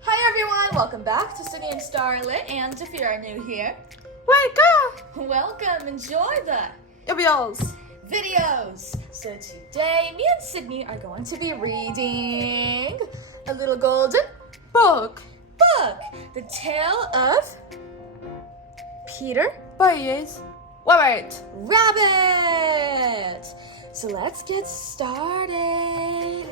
Hi everyone, welcome back to Sydney and Starlit, and if you are new here, Wake up! welcome, enjoy the Videos! videos. So today, me and Sydney are going to be reading a little golden Book. book, The Tale of Peter Boys. Wait. Rabbit. So let's get started.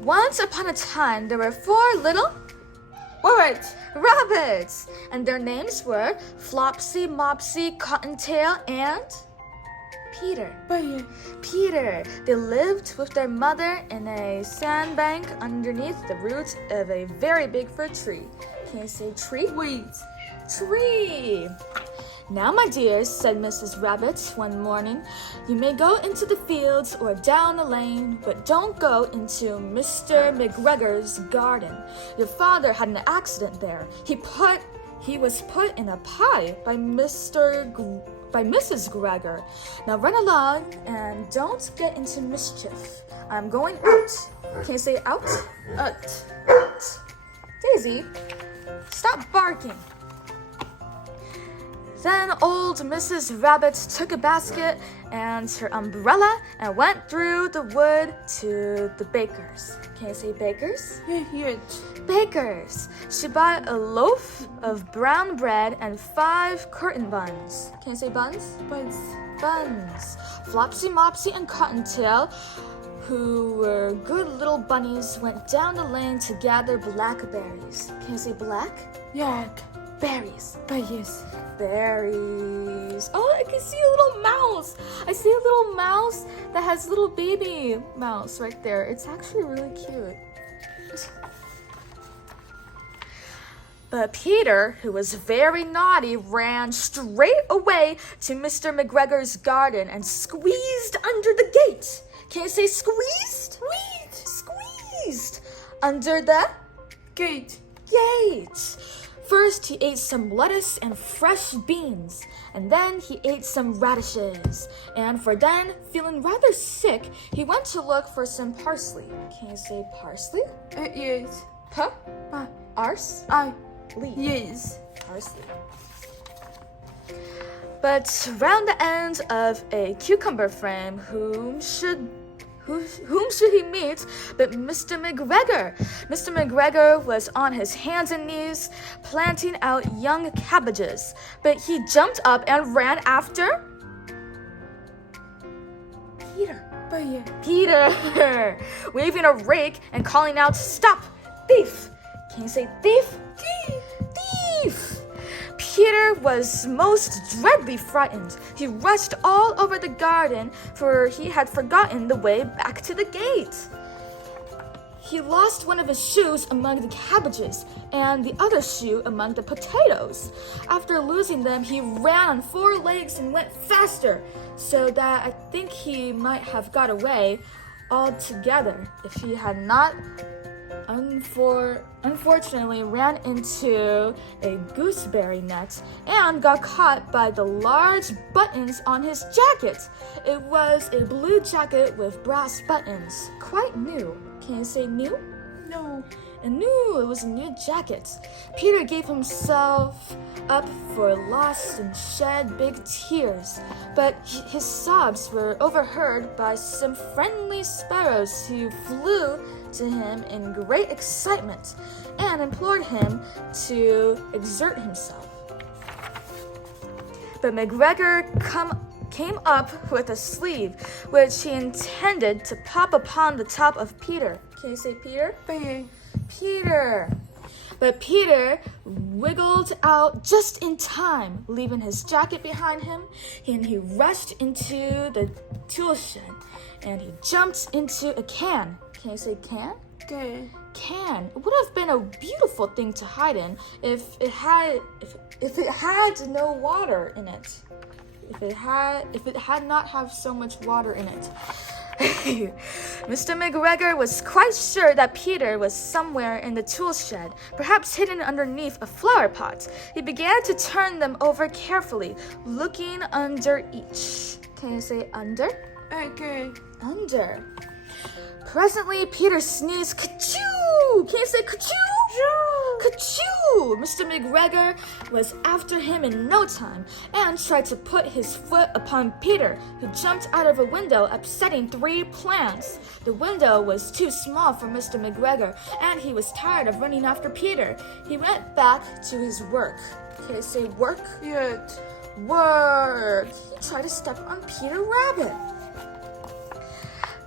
Once upon a time, there were 4 little Wait. rabbits, and their names were Flopsy, Mopsy, Cottontail, and Peter. Boy. Peter. They lived with their mother in a sandbank underneath the roots of a very big fir tree. Can you say tree? Wait. Tree. Now, my dears, said Mrs. Rabbit one morning, you may go into the fields or down the lane, but don't go into Mr. McGregor's garden. Your father had an accident there. He was put in a pie by Mrs. Gregor. Now run along and don't get into mischief. I'm going out. Can you say out? Out. Out. Daisy, stop barking. Then old Mrs. Rabbit took a basket and her umbrella and went through the wood to the baker's. Can you say baker's? Yeah. Baker's. She bought a loaf of brown bread and 5 curtain buns. Can you say buns? Buns. Buns. Flopsy, Mopsy, and Cottontail, who were good little bunnies, went down the lane to gather blackberries. Can you say black? Yeah. Berries. Boys. Berries. Oh, I can see a little mouse. I see a little mouse that has little baby mouse right there. It's actually really cute. But Peter, who was very naughty, ran straight away to Mr. McGregor's garden and squeezed under the gate. Can you say squeezed? Squeezed under the Gate. gate. First, he ate some lettuce and fresh beans, and then he ate some radishes. And for then, feeling rather sick, he went to look for some parsley. Can you say parsley? Yes. Ars? Lee. Yes. Parsley. But round the end of a cucumber frame, whom should he meet but Mr. McGregor? Mr. McGregor was on his hands and knees planting out young cabbages, but he jumped up and ran after Peter. Boy. Peter, waving a rake and calling out, "Stop, thief!" Can you say thief? Thief! Peter was most dreadfully frightened. He rushed all over the garden, for he had forgotten the way back to the gate. He lost one of his shoes among the cabbages and the other shoe among the potatoes. After losing them, he ran on 4 legs and went faster, so that I think he might have got away altogether if he had not unfortunately ran into a gooseberry net and got caught by the large buttons on his jacket. It was a blue jacket with brass buttons, quite new. Can you say new? No. It was a new jacket. Peter gave himself up for lost and shed big tears, but his sobs were overheard by some friendly sparrows who flew to him in great excitement and implored him to exert himself. But McGregor came up with a sleeve, which he intended to pop upon the top of Peter. Can you say Peter? Boy. Peter. But Peter wiggled out just in time, leaving his jacket behind him, and he rushed into the tool shed, and he jumped into a can. Can you say can? Good. Can. It would have been a beautiful thing to hide in if it had no water in it. If it had not have so much water in it. Mr. McGregor was quite sure that Peter was somewhere in the tool shed, perhaps hidden underneath a flower pot. He began to turn them over carefully, looking under each. Can you say under? Okay. Under. Presently, Peter sneezed, ka-choo! Can you say ka-choo? Ka-choo! Mr. McGregor was after him in no time and tried to put his foot upon Peter, who jumped out of a window, upsetting 3 plants. The window was too small for Mr. McGregor, and he was tired of running after Peter. He went back to his work. Can I say work? Yet. Work! He tried to step on Peter Rabbit.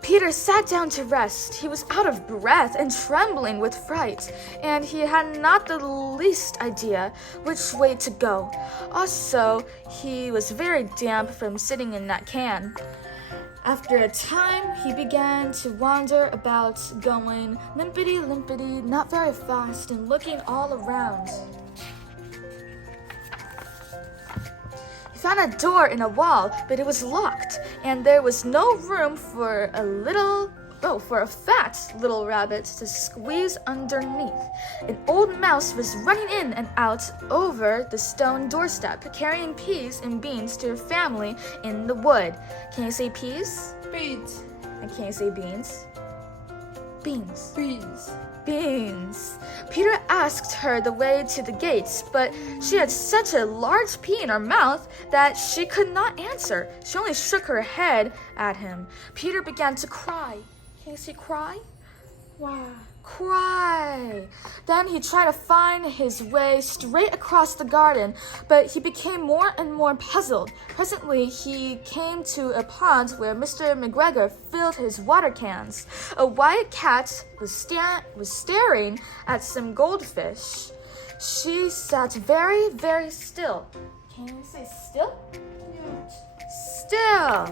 Peter sat down to rest. He was out of breath and trembling with fright, and he had not the least idea which way to go. Also, he was very damp from sitting in that can. After a time, he began to wander about, going limpity-limpity, not very fast, and looking all around. He found a door in a wall, but it was locked, and there was no room for a fat little rabbit to squeeze underneath. An old mouse was running in and out over the stone doorstep, carrying peas and beans to her family in the wood. Can you say peas? Beans. And can you say beans? Beans. Beans. Beans. Peter asked her the way to the gates, but she had such a large pea in her mouth that she could not answer. She only shook her head at him. Peter began to cry. Can you say cry? Wow. Cry. Then he tried to find his way straight across the garden, but he became more and more puzzled. Presently, he came to a pond where Mr. McGregor filled his water cans. A white cat was staring at some goldfish. She sat very, very still. Can you say still? Yet. Still.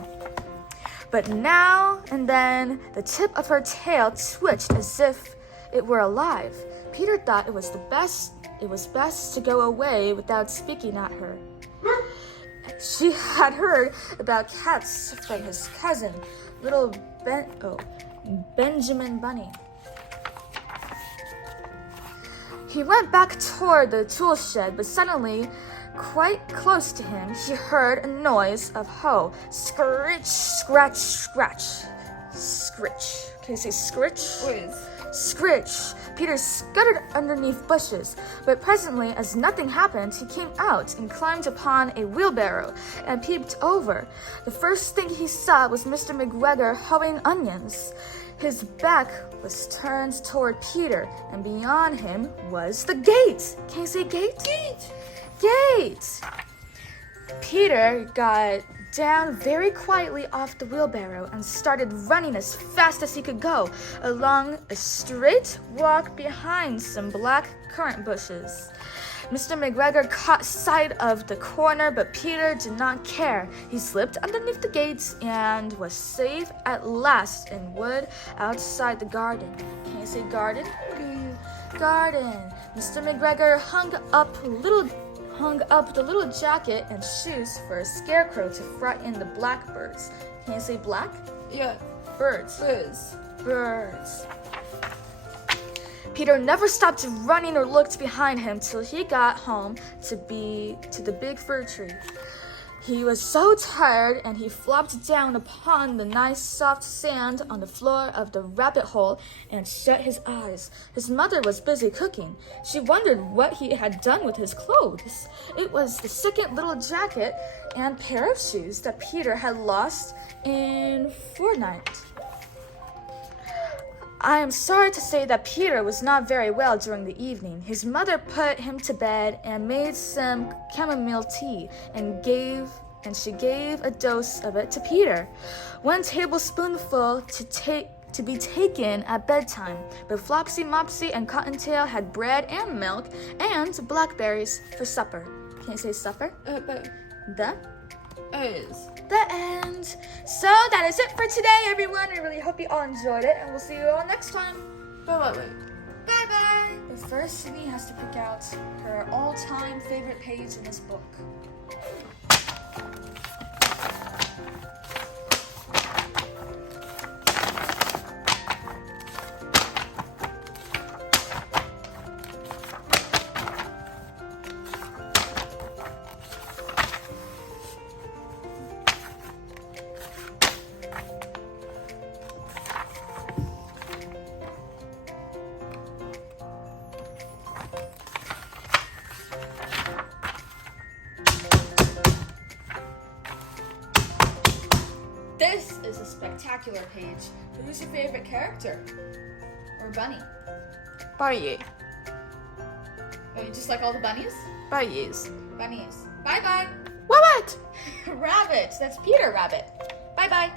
But now and then the tip of her tail twitched as if it were alive. Peter thought it was best to go away without speaking at her. She had heard about cats from his cousin, little Benjamin Bunny. He went back toward the tool shed, but suddenly, quite close to him, he heard a noise of hoe. Scritch, scratch, scratch. Scritch. Can you say scritch? With. Scritch. Peter scuttered underneath bushes, but presently, as nothing happened, he came out and climbed upon a wheelbarrow and peeped over. The first thing he saw was Mr. McGregor hoeing onions. His back was turned toward Peter, and beyond him was the gate. Can you say gate? Gate. Gate! Peter got down very quietly off the wheelbarrow and started running as fast as he could go along a straight walk behind some black currant bushes. Mr. McGregor caught sight of the corner, but Peter did not care. He slipped underneath the gates and was safe at last in wood outside the garden. Can you say garden? Garden. Mr. McGregor hung up the little jacket and shoes for a scarecrow to frighten the blackbirds. Can you say black? Yeah. Birds. Birds. Birds. Peter never stopped running or looked behind him till he got home to the big fir tree. He was so tired, and he flopped down upon the nice soft sand on the floor of the rabbit hole and shut his eyes. His mother was busy cooking. She wondered what he had done with his clothes. It was the second little jacket and pair of shoes that Peter had lost in fortnight. I am sorry to say that Peter was not very well during the evening. His mother put him to bed and made some chamomile tea and she gave a dose of it to Peter. 1 tablespoonful to be taken at bedtime. But Flopsy, Mopsy, and Cottontail had bread and milk and blackberries for supper. Can you say supper? The end. So that is it for today, everyone. I really hope you all enjoyed it, and we'll see you all next time. Bye-bye. Bye-bye. But first, Sydney has to pick out her all-time favorite page in this book. spectacular page. Who's your favorite character? Or bunny? Bunny. Oh, you just like all the bunnies? Bunnies. Bunnies. Bye-bye. What? Rabbit. That's Peter Rabbit. Bye-bye.